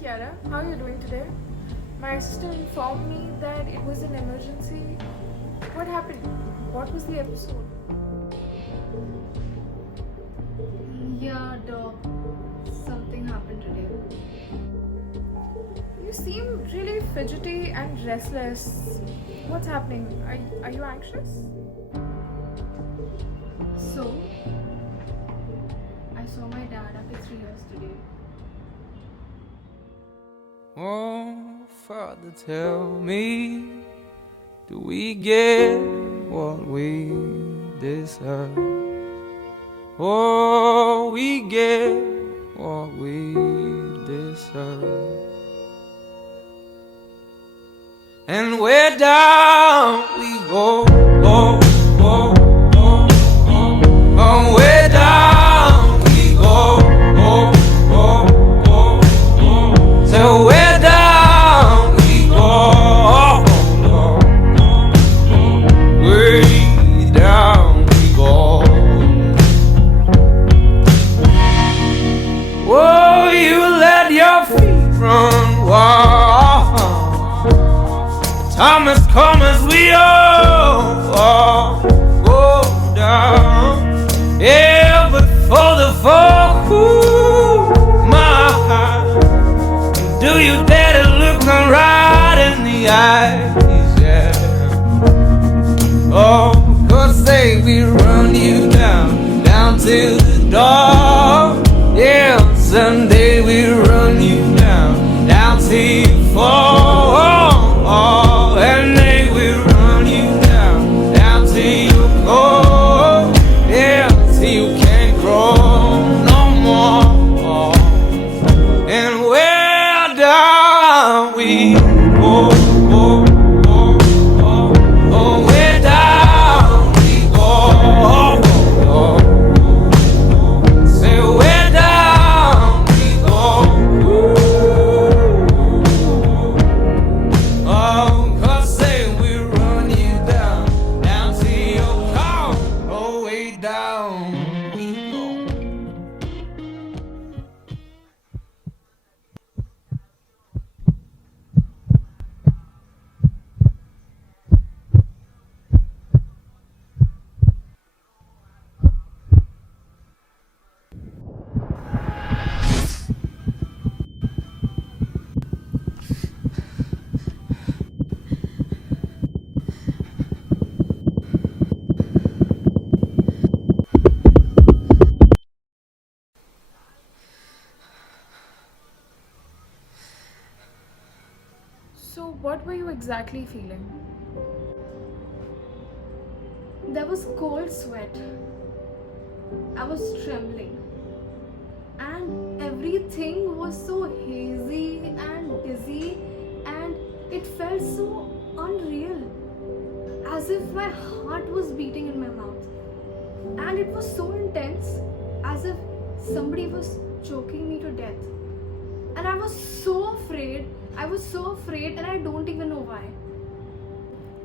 Kiara, how are you doing today? My assistant informed me that it was an emergency. What happened? What was the episode? Yeah, Doc. Something happened today. You seem really fidgety and restless. What's happening? Are you anxious? So, I saw my dad after 3 years today. Oh, Father, tell me, do we get what we deserve? Oh, we get what we deserve. And where down we go, oh, oh, oh, oh, oh, where down we go, oh, oh, oh, oh. So where down we go, oh, oh, oh, way down we go. Oh, you let your feet run wild. Time has come as we all go down. Yeah, but for the fall, ooh, my heart, do you dare to look me right in the eyes? Yeah. Oh, 'cause they will run you down to the door. Yeah, someday we'll run you down till you fall. And they will run you down till you go. Yeah, till you can't grow no more. And where down we go, oh, oh, oh, oh, where down we go, oh, oh, oh. Say where down we go, oh, 'cause say we run you down till you come, oh, way down we go. So, what were you exactly feeling? There was cold sweat. I was trembling. And everything was so hazy and dizzy, and it felt so unreal. As if my heart was beating in my mouth. And it was so intense, as if somebody was choking me to death. And I was so afraid. And I don't even know why.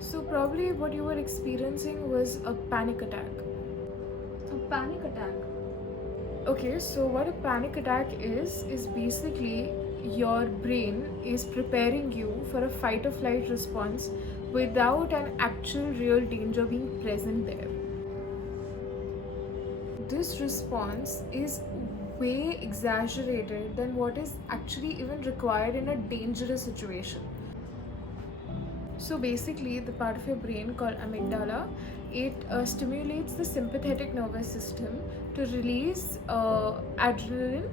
So, probably what you were experiencing was a panic attack. A panic attack. Okay, so what a panic attack is basically your brain is preparing you for a fight or flight response without an actual real danger being present there. This response is way exaggerated than what is actually even required in a dangerous situation. So basically, the part of your brain called amygdala, it stimulates the sympathetic nervous system to release adrenaline.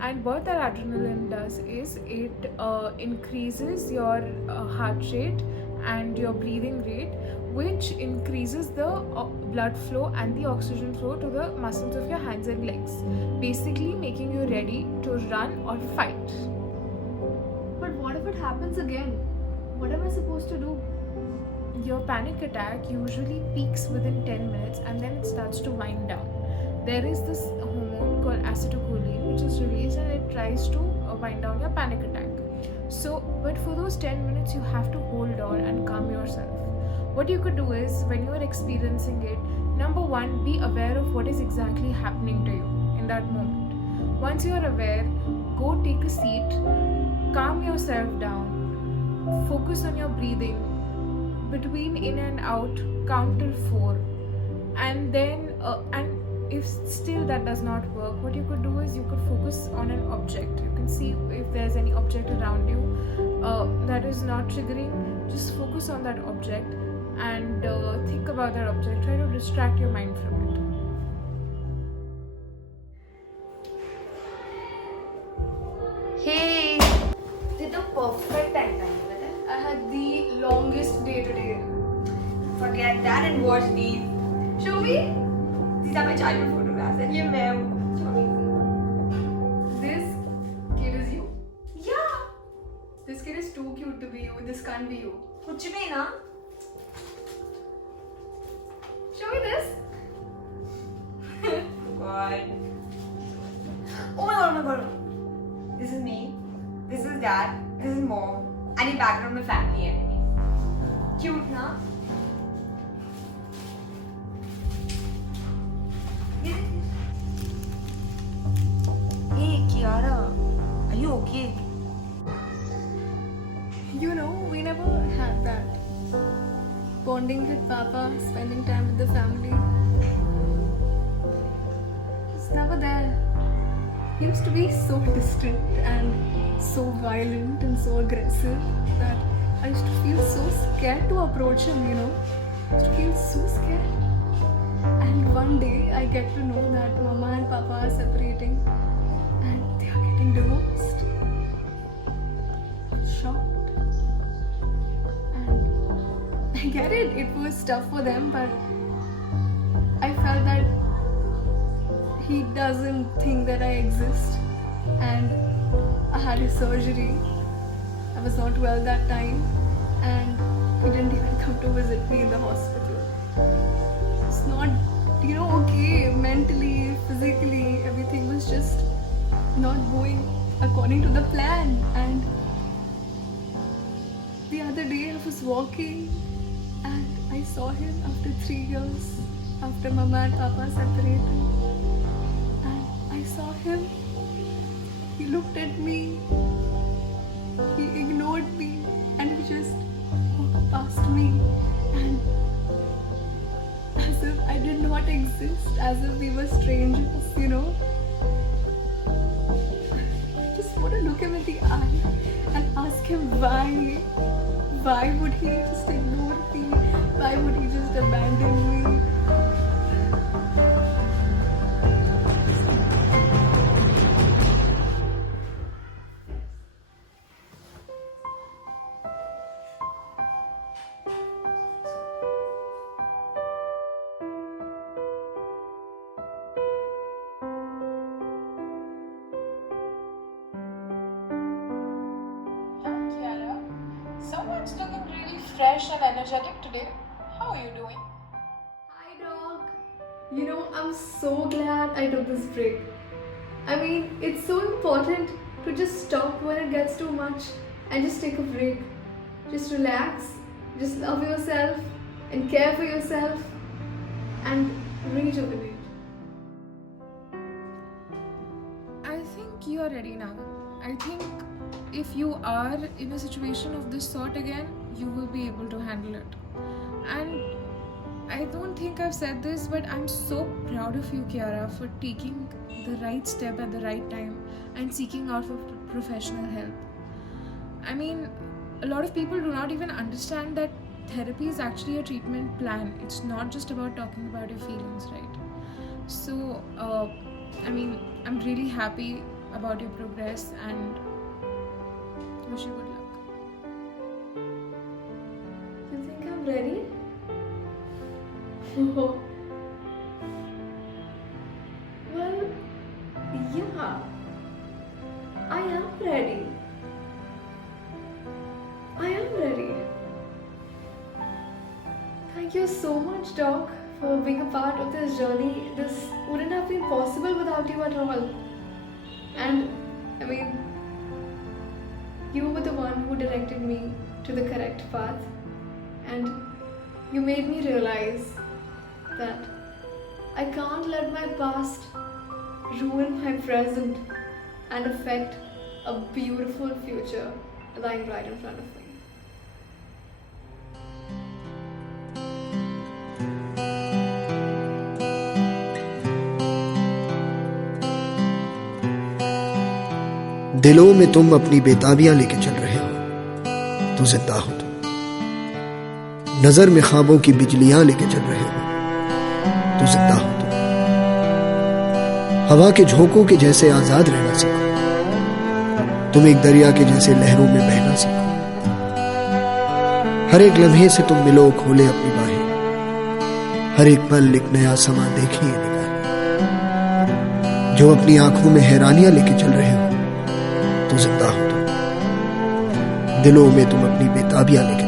And what that adrenaline does is it increases your heart rate and your breathing rate, which increases the blood flow and the oxygen flow to the muscles of your hands and legs, basically making you ready to run or fight. But what if it happens again? What am I supposed to do? Your panic attack usually peaks within 10 minutes and then it starts to wind down. There is this hormone called acetylcholine which is released and it tries to wind down your panic attack. So, but for those 10 minutes you have to hold on and calm yourself. What you could do is, when you are experiencing it, number one, be aware of what is exactly happening to you in that moment. Once you are aware, go take a seat, calm yourself down, focus on your breathing. Between in and out, count till 4, and then and if still that does not work, what you could do is you could focus on an object. You can see if there's any object around you that is not triggering. Just focus on that object and think about that object. Try to distract your mind from it. Hey! Did the perfect time with it? I had the longest day today. Forget that and watch these. Show me! These are my childhood photographs and ये मैं हूँ. This kid is you. Yeah. This kid is too cute to be you. This can't be you. कुछ भी ना. Show me this. God. Oh my god. This is me. This is dad. This is mom. And the background में family है मेरी. Cute ना? Hey Kiara, are you okay? You know, we never had that. Bonding with Papa, spending time with the family. It's never there. He used to be so distant and so violent and so aggressive that I used to feel so scared to approach him, you know. I used to feel so scared. And one day I get to know that Mama and Papa are separating and they are getting divorced. I'm shocked. And I get it, it was tough for them, but I felt that he doesn't think that I exist. And I had a surgery. I was not well that time, and he didn't even come to visit me in the hospital. It's not, you know, okay, mentally, physically, everything was just not going according to the plan. And the other day I was walking and I saw him after 3 years, after Mama and Papa separated. And I saw him, he looked at me, he ignored me, and he just walked past me. And as if I did not exist, as if we were strangers, you know. I just want to look him in the eye and ask him why. Why would he just ignore me? Why would he just abandon me? Kiara, someone's looking really fresh and energetic today. How are you doing? Hi, Doc. You know, I'm so glad I took this break. I mean, it's so important to just stop when it gets too much and just take a break. Just relax, just love yourself and care for yourself and rejuvenate. I think you are ready now. I think if you are in a situation of this sort again, you will be able to handle it. And I don't think I've said this, but I'm so proud of you, Kiara, for taking the right step at the right time and seeking out for professional help. I mean, a lot of people do not even understand that therapy is actually a treatment plan. It's not just about talking about your feelings, right? So, I mean, I'm really happy about your progress and wish you good luck. You think I'm ready? Well, yeah, I am ready. I am ready. Thank you so much, Doc, for being a part of this journey. This wouldn't have been possible without you at all. And I mean, you were the one who directed me to the correct path, and you made me realize that I can't let my past ruin my present, and affect a beautiful future lying right in front of me. दिलों में तुम अपनी बेताबियां लेके चल रहे हो तो जिंदा हो तुम। नजर में ख्वाबों की बिजलियां लेके चल रहे हो तो जिंदा हो तुम। हवा के झोंकों के जैसे आजाद रहना सीखो, तुम एक दरिया के जैसे लहरों में बहना सीखो। हर एक लम्हे से तुम मिलो, खोले अपनी बाहें, हर एक पल एक नया समा देखिए निगाहें। जो अपनी आंखों में हैरानियां लेके चल रहे हो तो जिंदा हो तुम। दिलों में तुम अपनी बेताबियां लेके